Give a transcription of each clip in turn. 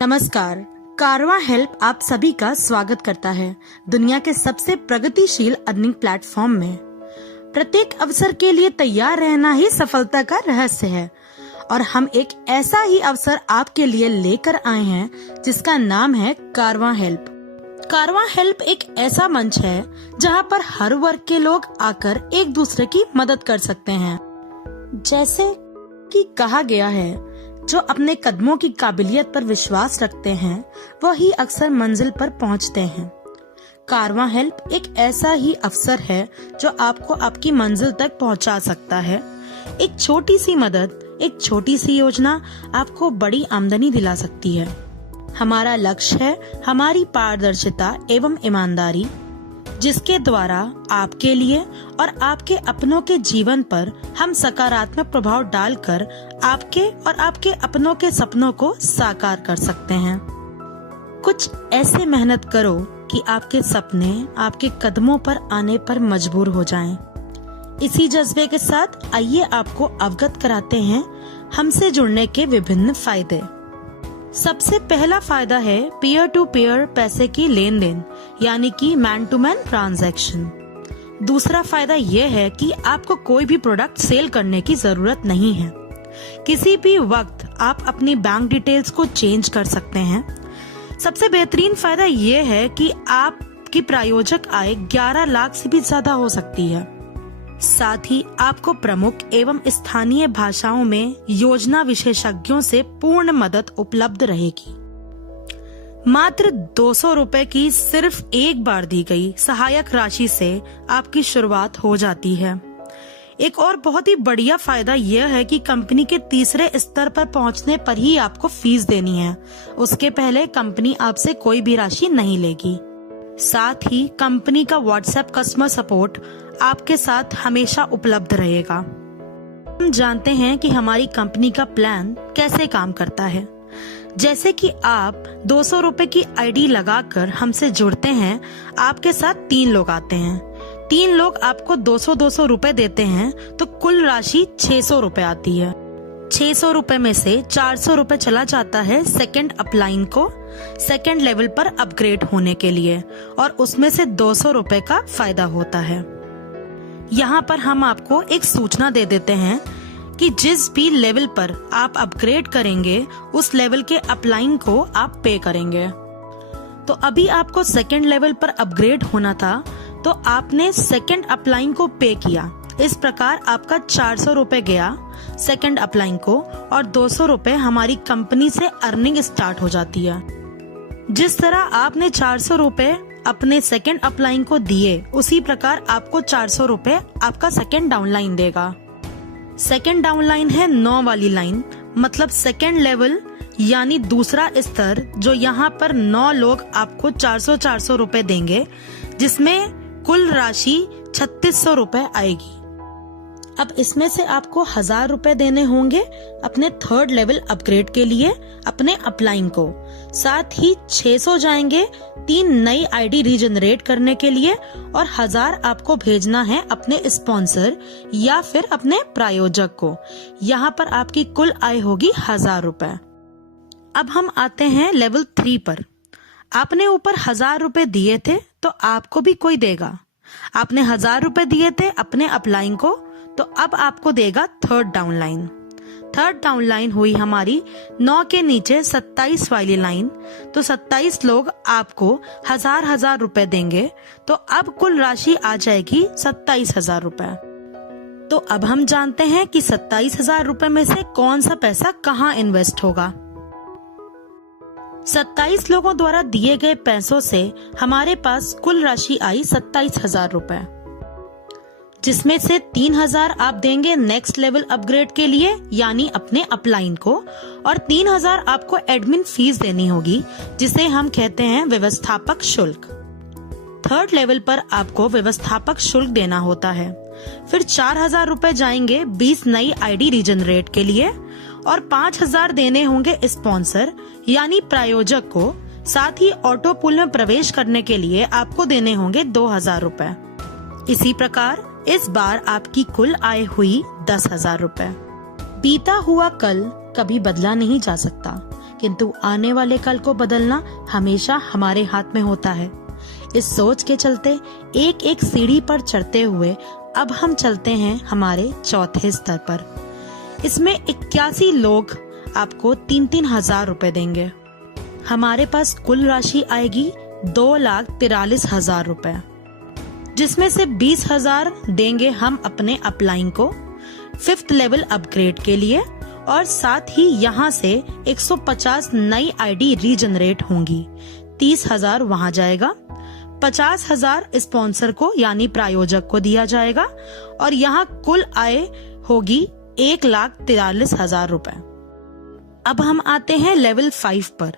नमस्कार। कारवां हेल्प आप सभी का स्वागत करता है दुनिया के सबसे प्रगतिशील अर्निंग प्लेटफॉर्म में। प्रत्येक अवसर के लिए तैयार रहना ही सफलता का रहस्य है और हम एक ऐसा ही अवसर आपके लिए लेकर आए हैं जिसका नाम है कारवां हेल्प। कारवां हेल्प एक ऐसा मंच है जहां पर हर वर्ग के लोग आकर एक दूसरे की मदद कर सकते हैं। जैसे कि कहा गया है, जो अपने कदमों की काबिलियत पर विश्वास रखते हैं वही अक्सर मंजिल पर पहुंचते हैं। कारवां हेल्प एक ऐसा ही अवसर है जो आपको आपकी मंजिल तक पहुंचा सकता है। एक छोटी सी मदद, एक छोटी सी योजना आपको बड़ी आमदनी दिला सकती है। हमारा लक्ष्य है हमारी पारदर्शिता एवं ईमानदारी, जिसके द्वारा आपके लिए और आपके अपनों के जीवन पर हम सकारात्मक प्रभाव डालकर आपके और आपके अपनों के सपनों को साकार कर सकते हैं। कुछ ऐसे मेहनत करो कि आपके सपने आपके कदमों पर आने पर मजबूर हो जाएं। इसी जज्बे के साथ आइए आपको अवगत कराते हैं हमसे जुड़ने के विभिन्न फायदे। सबसे पहला फायदा है पीयर टू पीयर पैसे की लेन देन, यानी कि मैन टू मैन ट्रांजैक्शन। दूसरा फायदा यह है कि आपको कोई भी प्रोडक्ट सेल करने की जरूरत नहीं है। किसी भी वक्त आप अपनी बैंक डिटेल्स को चेंज कर सकते हैं। सबसे बेहतरीन फायदा यह है कि आपकी प्रायोजक आय 11 लाख से भी ज्यादा हो सकती है। साथ ही आपको प्रमुख एवं स्थानीय भाषाओं में योजना विशेषज्ञों से पूर्ण मदद उपलब्ध रहेगी। मात्र 200 रुपए की सिर्फ एक बार दी गई सहायक राशि से आपकी शुरुआत हो जाती है। एक और बहुत ही बढ़िया फायदा यह है कि कंपनी के तीसरे स्तर पर पहुंचने पर ही आपको फीस देनी है। उसके पहले कंपनी आपसे कोई भी राशि नहीं लेगी। साथ ही कंपनी का व्हाट्सएप कस्टमर सपोर्ट आपके साथ हमेशा उपलब्ध रहेगा। हम जानते हैं कि हमारी कंपनी का प्लान कैसे काम करता है। जैसे कि आप 200 रुपए की आईडी लगाकर हमसे जुड़ते हैं, आपके साथ 3 लोग आते हैं। 3 लोग आपको 200-200 रुपए देते हैं तो कुल राशि 600 रुपए आती है। 600 रुपए में से 400 रुपए चला जाता है सेकंड अपलाइन को सेकंड लेवल पर अपग्रेड होने के लिए और उसमें से 200 रुपए का फायदा होता है। यहाँ पर हम आपको एक सूचना दे देते हैं कि जिस भी लेवल पर आप अपग्रेड करेंगे उस लेवल के अपलाइन को आप पे करेंगे। तो अभी आपको सेकंड लेवल पर अपग्रेड होना था तो आपने सेकंड अपलाइन को पे किया। इस प्रकार आपका 400 रुपए गया सेकंड अपलाइन को और 200 रुपए हमारी कंपनी से अर्निंग स्टार्ट हो जाती है। जिस तरह आपने 400 रुपए अपने सेकंड अपलाइन को दिए, उसी प्रकार आपको 400 रुपए आपका सेकंड डाउनलाइन देगा। सेकंड डाउनलाइन है 9 वाली लाइन, मतलब सेकंड लेवल यानी दूसरा स्तर, जो यहाँ पर 9 लोग आपको 400-400 रुपए देंगे, जिसमें कुल राशि 3600 रुपए आएगी। अब इसमें से आपको 1000 रुपए देने होंगे अपने थर्ड लेवल अपग्रेड के लिए अपने अपलाइन को। साथ ही 600 जाएंगे 3 नई आईडी रीजनरेट करने के लिए और 1000 आपको भेजना है अपने स्पॉन्सर या फिर अपने प्रायोजक को। यहाँ पर आपकी कुल आय होगी 1000 रुपए। अब हम आते हैं लेवल 3 पर। आपने ऊपर 1000 रुपए दिए थे तो आपको भी कोई देगा। आपने 1000 रुपए दिए थे अपने अपलाइन को तो अब आपको देगा थर्ड डाउनलाइन। थर्ड डाउनलाइन हुई हमारी 9 के नीचे 27 वाली लाइन, तो 27 लोग आपको 1000 रुपए देंगे तो अब कुल राशि आ जाएगी 27,000 रुपए। तो अब हम जानते हैं कि 27,000 रुपए में से कौन सा पैसा कहाँ इन्वेस्ट होगा। 27 लोगों द्वारा दिए गए पैसों से हमारे पास कुल राशि आई 27,000 रुपए, जिसमें से 3,000 आप देंगे नेक्स्ट लेवल अपग्रेड के लिए यानी अपने अपलाइन को और 3,000 आपको एडमिन फीस देनी होगी, जिसे हम कहते हैं व्यवस्थापक शुल्क। थर्ड लेवल पर आपको व्यवस्थापक शुल्क देना होता है। फिर 4,000 रुपए जाएंगे 20 नई आईडी रीजनरेट के लिए और 5,000 देने होंगे स्पॉन्सर यानी प्रायोजक को। साथ ही ऑटो पूल में प्रवेश करने के लिए आपको देने होंगे 2,000 रुपए। इसी प्रकार इस बार आपकी कुल आय हुई 10,000 रुपए। बीता हुआ कल कभी बदला नहीं जा सकता, किंतु आने वाले कल को बदलना हमेशा हमारे हाथ में होता है। इस सोच के चलते एक एक सीढ़ी पर चढ़ते हुए अब हम चलते हैं हमारे चौथे स्तर पर। इसमें 81 लोग आपको 3-3 हजार रुपए देंगे। हमारे पास कुल राशि आएगी 2,43,000 रुपए, जिसमें से 20,000 देंगे हम अपने अपलाइन को 5th लेवल अपग्रेड के लिए, और साथ ही यहाँ से 150 नई आईडी रीजनरेट होंगी। 30,000 वहाँ जाएगा, 50,000 स्पॉन्सर को यानी प्रायोजक को दिया जाएगा, और यहाँ कुल आय होगी 1,43,000 रुपए। अब हम आते हैं लेवल 5 पर।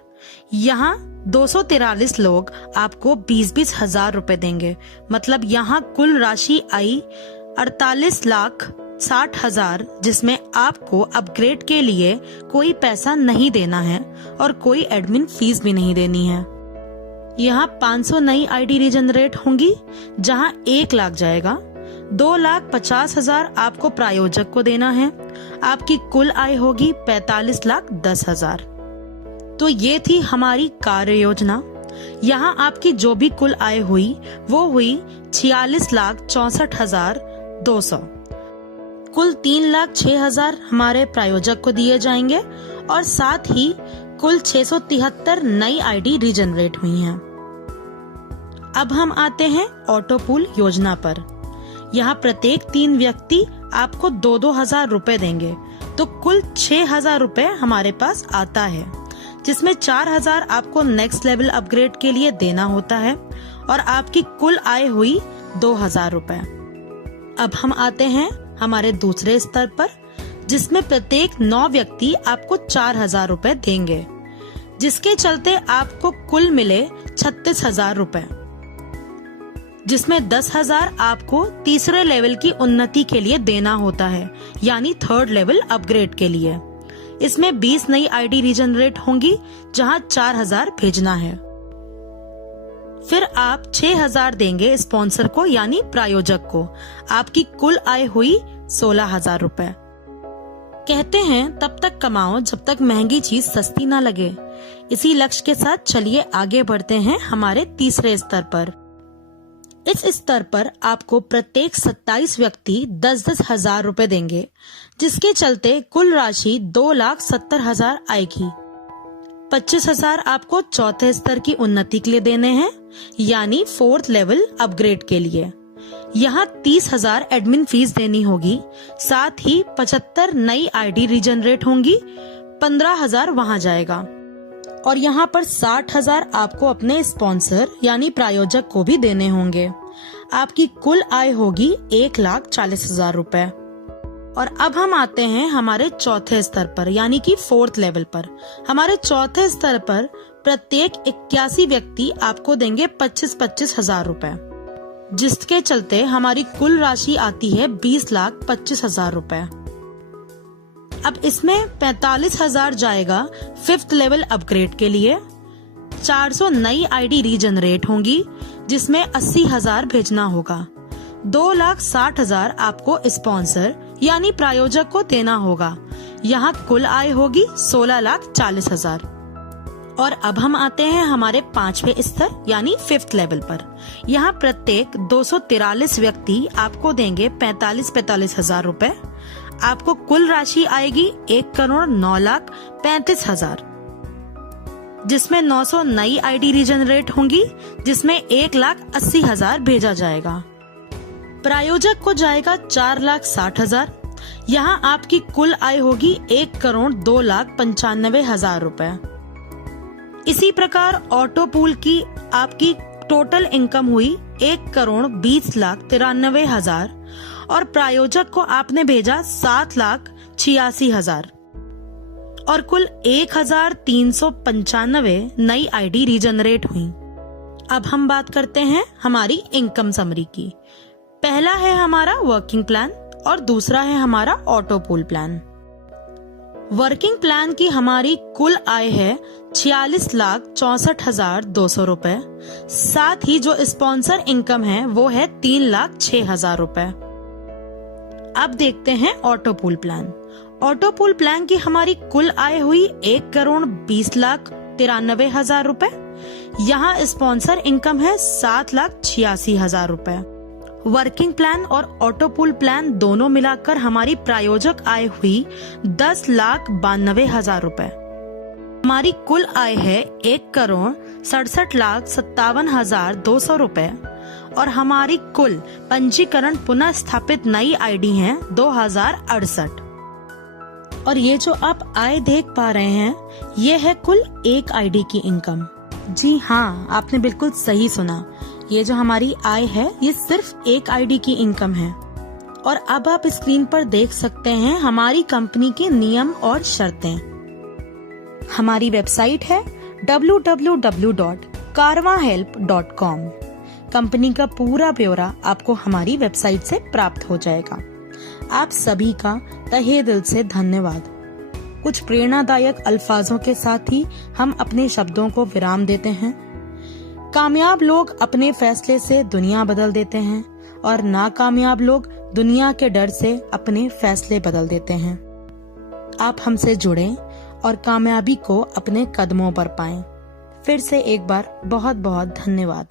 यहाँ 243 लोग आपको 20-20 हजार रुपए देंगे। मतलब यहाँ कुल राशि आई 48,60,000, जिसमें आपको अपग्रेड के लिए कोई पैसा नहीं देना है और कोई एडमिन फीस भी नहीं देनी है। यहाँ 500 नई आईडी रीजनरेट होंगी, जहाँ 1 लाख जाएगा। 2,50,000 आपको प्रायोजक को देना है। आपकी कुल आय होगी 45,10,000। तो ये थी हमारी कार्य योजना। यहाँ आपकी जो भी कुल आय हुई वो हुई 46,64,200। कुल 3,06,000 हमारे प्रायोजक को दिए जाएंगे, और साथ ही कुल 673 नई आईडी रीजनरेट हुई हैं। अब हम आते हैं ऑटो पूल योजना पर। यहाँ प्रत्येक 3 व्यक्ति आपको 2-2 हजार रुपए देंगे, तो कुल 6,000 रुपए हमारे पास आता है, जिसमें 4,000 आपको नेक्स्ट लेवल अपग्रेड के लिए देना होता है, और आपकी कुल आय हुई 2,000 रुपए। अब हम आते हैं हमारे दूसरे स्तर पर, जिसमें प्रत्येक 9 व्यक्ति आपको 4,000 रुपए देंगे, जिसके चलते आपको कुल मिले 36,000 रुपए, जिसमें 10,000 आपको तीसरे लेवल की उन्नति के लिए देना होता है, यानी 3rd लेवल अपग्रेड के लिए। इसमें 20 नई आईडी रीजनरेट होंगी, जहां 4,000 भेजना है। फिर आप 6,000 देंगे स्पॉन्सर को यानी प्रायोजक को। आपकी कुल आय हुई 16,000 रुपए। कहते हैं तब तक कमाओ जब तक महंगी चीज सस्ती ना लगे। इसी लक्ष्य के साथ चलिए आगे बढ़ते हैं हमारे तीसरे स्तर पर। इस स्तर पर आपको प्रत्येक 27 व्यक्ति 10-10 हजार रुपए देंगे, जिसके चलते कुल राशि 2,70,000 आएगी। 25,000 आपको चौथे स्तर की उन्नति के लिए देने हैं, यानी 4th लेवल अपग्रेड के लिए। यहाँ 30,000 एडमिन फीस देनी होगी, साथ ही 75 नई आईडी रीजनरेट होंगी, 15,000 वहाँ जाएगा, और यहाँ पर 60,000 आपको अपने स्पॉन्सर यानी प्रायोजक को भी देने होंगे। आपकी कुल आय होगी 1,40,000 रुपए। और अब हम आते हैं हमारे चौथे स्तर पर, यानी कि 4th लेवल पर। हमारे चौथे स्तर पर प्रत्येक 81 व्यक्ति आपको देंगे 25,000 रुपए, जिसके चलते हमारी कुल राशि आती है 20,25,000 रुपए। अब इसमें 45,000 जाएगा 5th लेवल अपग्रेड के लिए। 400 नई आईडी रीजनरेट होंगी, जिसमें 80,000 भेजना होगा। 2,60,000 आपको स्पॉन्सर यानी प्रायोजक को देना होगा। यहाँ कुल आय होगी 16,40,000। और अब हम आते हैं हमारे 5वें स्तर यानी 5th लेवल पर। यहाँ प्रत्येक 243 व्यक्ति आपको देंगे 45,000 रुपए। आपको कुल राशि आएगी 1,09,35,000, जिसमें 900 नई आईडी रीजनरेट होंगी, जिसमें 1,80,000 भेजा जाएगा। प्रायोजक को जाएगा 4,60,000। यहाँ आपकी कुल आय होगी 1,02,95,000 रुपए। इसी प्रकार ऑटो पूल की आपकी टोटल इनकम हुई 1,20,93,000 और प्रायोजक को आपने भेजा 7,86,000 और कुल 1,395 नई आईडी रीजनरेट हुई। अब हम बात करते हैं हमारी इनकम समरी की। पहला है हमारा वर्किंग प्लान और दूसरा है हमारा auto pool plan. Working plan की हमारी कुल आय है 46,64,200 रुपए। साथ ही जो स्पॉन्सर इनकम है वो है 3,06,000 रुपए। अब देखते हैं auto pool plan. Auto pool plan की हमारी कुल आय हुई 1,20,93,000 रुपए। यहाँ स्पॉन्सर इनकम है 7,86,000 रुपए। वर्किंग प्लान और ऑटो पूल प्लान दोनों मिलाकर हमारी प्रायोजक आय हुई 10,92,000 रुपए। हमारी कुल आय है 1,67,57,200 रुपए और हमारी कुल पंजीकरण पुनः स्थापित नई आईडी है 2068। और ये जो आप आय देख पा रहे हैं, ये है कुल एक आईडी की इनकम। जी हाँ, आपने बिल्कुल सही सुना। ये जो हमारी आय है, ये सिर्फ एक आईडी की इनकम है। और अब आप स्क्रीन पर देख सकते हैं हमारी कंपनी के नियम और शर्तें। हमारी वेबसाइट है www.karwahelp.com। कंपनी का पूरा ब्यौरा आपको हमारी वेबसाइट से प्राप्त हो जाएगा। आप सभी का तहे दिल से धन्यवाद। कुछ प्रेरणादायक अल्फाजों के साथ ही हम अपने शब्दों को विराम देते हैं। कामयाब लोग अपने फैसले से दुनिया बदल देते हैं और नाकामयाब लोग दुनिया के डर से अपने फैसले बदल देते हैं। आप हमसे जुड़ें और कामयाबी को अपने कदमों पर पाएं। फिर से एक बार बहुत बहुत धन्यवाद।